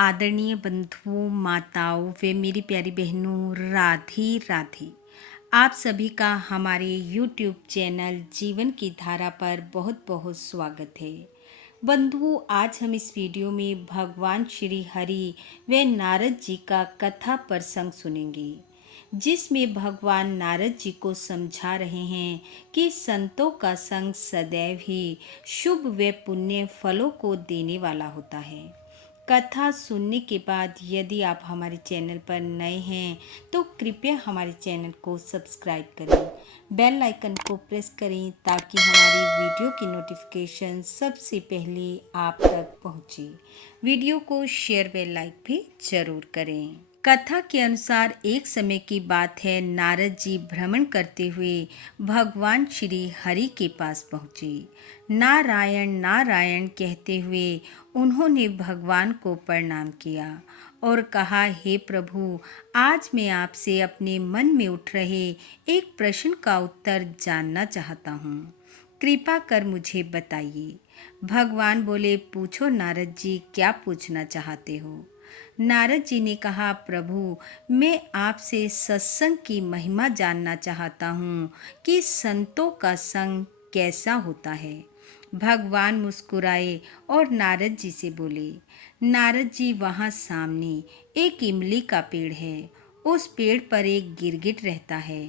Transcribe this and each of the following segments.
आदरणीय बंधुओं, माताओं व मेरी प्यारी बहनों, राधे राधे। आप सभी का हमारे YouTube चैनल जीवन की धारा पर बहुत बहुत स्वागत है। बंधुओं, आज हम इस वीडियो में भगवान श्री हरि व नारद जी का कथा प्रसंग सुनेंगे, जिसमें भगवान नारद जी को समझा रहे हैं कि संतों का संग सदैव ही शुभ व पुण्य फलों को देने वाला होता है। कथा सुनने के बाद यदि आप हमारे चैनल पर नए हैं तो कृपया हमारे चैनल को सब्सक्राइब करें, बेल आइकन को प्रेस करें ताकि हमारी वीडियो की नोटिफिकेशन सबसे पहले आप तक पहुंचे। वीडियो को शेयर व लाइक भी जरूर करें। कथा के अनुसार एक समय की बात है, नारद जी भ्रमण करते हुए भगवान श्री हरि के पास पहुँचे। नारायण नारायण कहते हुए उन्होंने भगवान को प्रणाम किया और कहा, हे प्रभु, आज मैं आपसे अपने मन में उठ रहे एक प्रश्न का उत्तर जानना चाहता हूँ। कृपा कर मुझे बताइए। भगवान बोले, पूछो नारद जी, क्या पूछना चाहते हो। नारद जी ने कहा, प्रभु, मैं आपसे सत्संग की महिमा जानना चाहता हूँ कि संतों का संग कैसा होता है। भगवान मुस्कुराए और नारद जी से बोले, नारद जी, वहाँ सामने एक इमली का पेड़ है। उस पेड़ पर एक गिरगिट रहता है।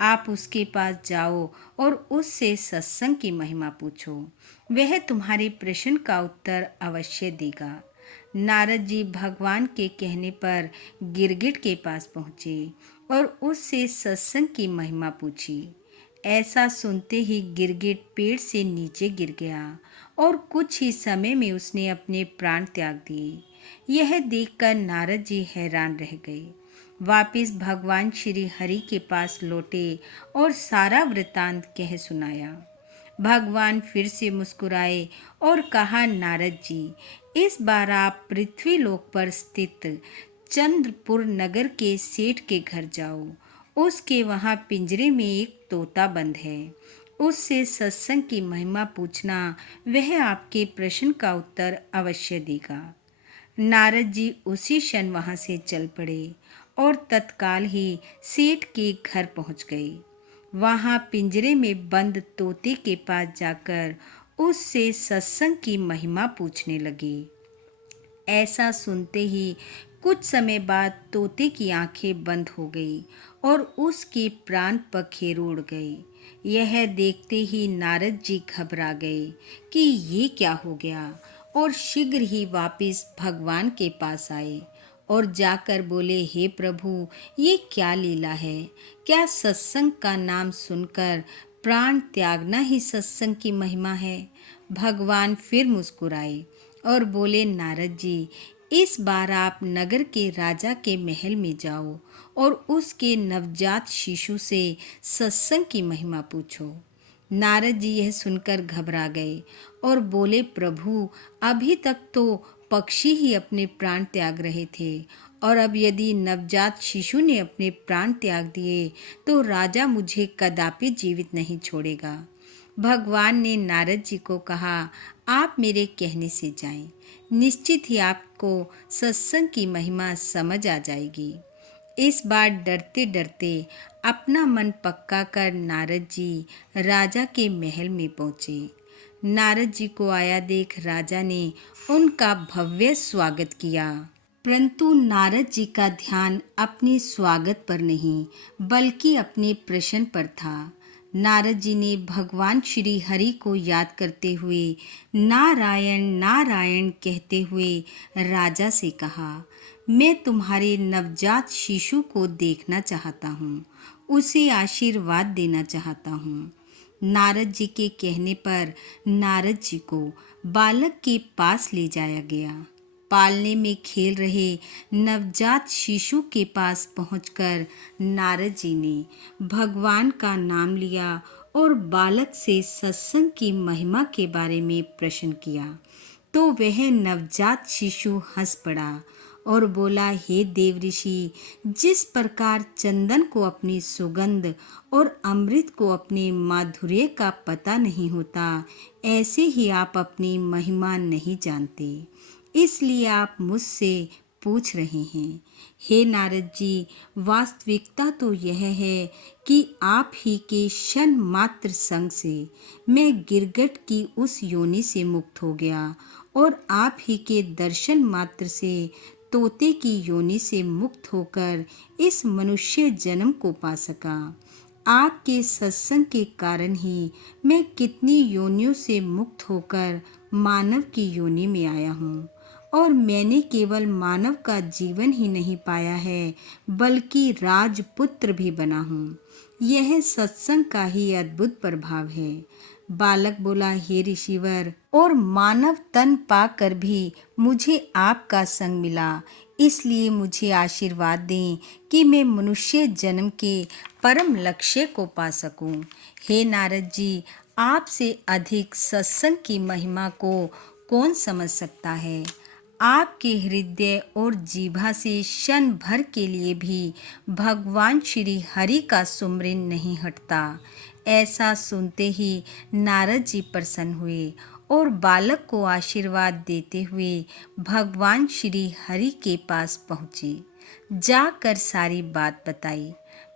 आप उसके पास जाओ और उससे सत्संग की महिमा पूछो। वह तुम्हारे प्रश्न का उत्तर अवश्य देगा। नारद जी भगवान के कहने पर गिरगिट के पास पहुँचे और उससे सत्संग की महिमा पूछी। ऐसा सुनते ही गिरगिट पेड़ से नीचे गिर गया और कुछ ही समय में उसने अपने प्राण त्याग दिए। यह देखकर नारद जी हैरान रह गए। वापिस भगवान श्री हरि के पास लौटे और सारा वृतांत कह सुनाया। भगवान फिर से मुस्कुराए और कहा, नारद जी, इस बार आप पृथ्वी लोक पर स्थित चंद्रपुर नगर के सेठ के घर जाओ। उसके वहाँ पिंजरे में एक तोता बंद है। उससे सत्संग की महिमा पूछना, वह आपके प्रश्न का उत्तर अवश्य देगा। नारद जी उसी क्षण वहाँ से चल पड़े और तत्काल ही सेठ के घर पहुँच गए। वहाँ पिंजरे में बंद तोते के पास जाकर उससे सत्संग की महिमा पूछने लगे। ऐसा सुनते ही कुछ समय बाद तोते की आंखें बंद हो गई और उसके प्राण पखेरु उड़ गए। यह देखते ही नारद जी घबरा गए कि ये क्या हो गया और शीघ्र ही वापस भगवान के पास आए और जाकर बोले, हे प्रभु, ये क्या लीला है। क्या सत्संग का नाम सुनकर प्राण त्यागना ही सत्संग की महिमा है। भगवान फिर मुस्कुराए और बोले, नारद जी, इस बार आप नगर के राजा के महल में जाओ और उसके नवजात शिशु से सत्संग की महिमा पूछो। नारद जी यह सुनकर घबरा गए और बोले, प्रभु, अभी तक तो पक्षी ही अपने प्राण त्याग रहे थे और अब यदि नवजात शिशु ने अपने प्राण त्याग दिए तो राजा मुझे कदापि जीवित नहीं छोड़ेगा। भगवान ने नारद जी को कहा, आप मेरे कहने से जाएं, निश्चित ही आपको सत्संग की महिमा समझ आ जाएगी। इस बार डरते डरते अपना मन पक्का कर नारद जी राजा के महल में पहुँचे। नारद जी को आया देख राजा ने उनका भव्य स्वागत किया, परंतु नारद जी का ध्यान अपने स्वागत पर नहीं बल्कि अपने प्रश्न पर था। नारद जी ने भगवान श्री हरि को याद करते हुए नारायण नारायण कहते हुए राजा से कहा, मैं तुम्हारे नवजात शिशु को देखना चाहता हूँ, उसे आशीर्वाद देना चाहता हूँ। नारद जी के कहने पर नारद जी को बालक के पास ले जाया गया। पालने में खेल रहे नवजात शिशु के पास पहुंचकर नारद जी ने भगवान का नाम लिया और बालक से सत्संग की महिमा के बारे में प्रश्न किया तो वह नवजात शिशु हंस पड़ा और बोला, हे देव ऋषि, जिस प्रकार चंदन को अपनी सुगंध और अमृत को अपने माधुर्य का पता नहीं होता, ऐसे ही आप अपनी महिमा नहीं जानते। इसलिए आप मुझसे पूछ रहे हैं। हे नारद जी, वास्तविकता तो यह है कि आप ही के क्षण मात्र संग से मैं गिरगिट की उस योनि से मुक्त हो गया और आप ही के दर्शन मात्र से तोते की योनि से मुक्त होकर इस मनुष्य जन्म को पा सका। आपके सत्संग के कारण ही मैं कितनी योनियों से मुक्त होकर मानव की योनि में आया हूँ और मैंने केवल मानव का जीवन ही नहीं पाया है बल्कि राजपुत्र भी बना हूँ। यह सत्संग का ही अद्भुत प्रभाव है। बालक बोला, हे ऋषिवर, और मानव तन पाकर भी मुझे आपका संग मिला, इसलिए मुझे आशीर्वाद दें कि मैं मनुष्य जन्म के परम लक्ष्य को पा सकूं। हे नारद जी, आपसे अधिक सत्संग की महिमा को कौन समझ सकता है। आपके हृदय और जीभा से क्षण भर के लिए भी भगवान श्री हरि का सुमरन नहीं हटता। ऐसा सुनते ही नारद जी प्रसन्न हुए और बालक को आशीर्वाद देते हुए भगवान श्री हरि के पास पहुँचे। जाकर सारी बात बताई।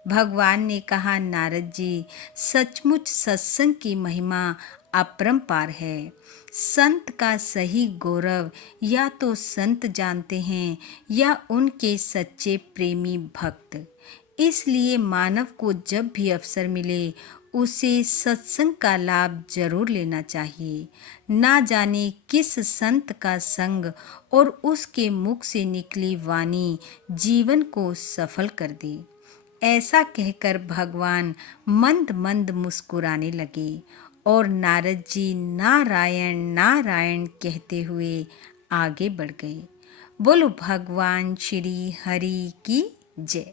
भगवान ने कहा, नारद जी, सचमुच सत्संग की महिमा अपरंपार है। संत का सही गौरव या तो संत जानते हैं या उनके सच्चे प्रेमी भक्त। इसलिए मानव को जब भी अवसर मिले उसे सत्संग का लाभ जरूर लेना चाहिए। ना जाने किस संत का संग और उसके मुख से निकली वाणी जीवन को सफल कर दे। ऐसा कहकर भगवान मंद मंद मुस्कुराने लगे और नारद जी नारायण नारायण कहते हुए आगे बढ़ गए। बोलो भगवान श्री हरि की जय।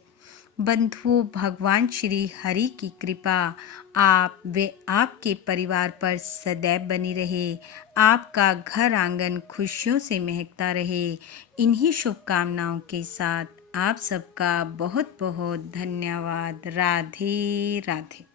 बंधुओं, भगवान श्री हरि की कृपा आप व आपके परिवार पर सदैव बनी रहे। आपका घर आंगन खुशियों से महकता रहे। इन्हीं शुभकामनाओं के साथ आप सबका बहुत बहुत धन्यवाद। राधे राधे।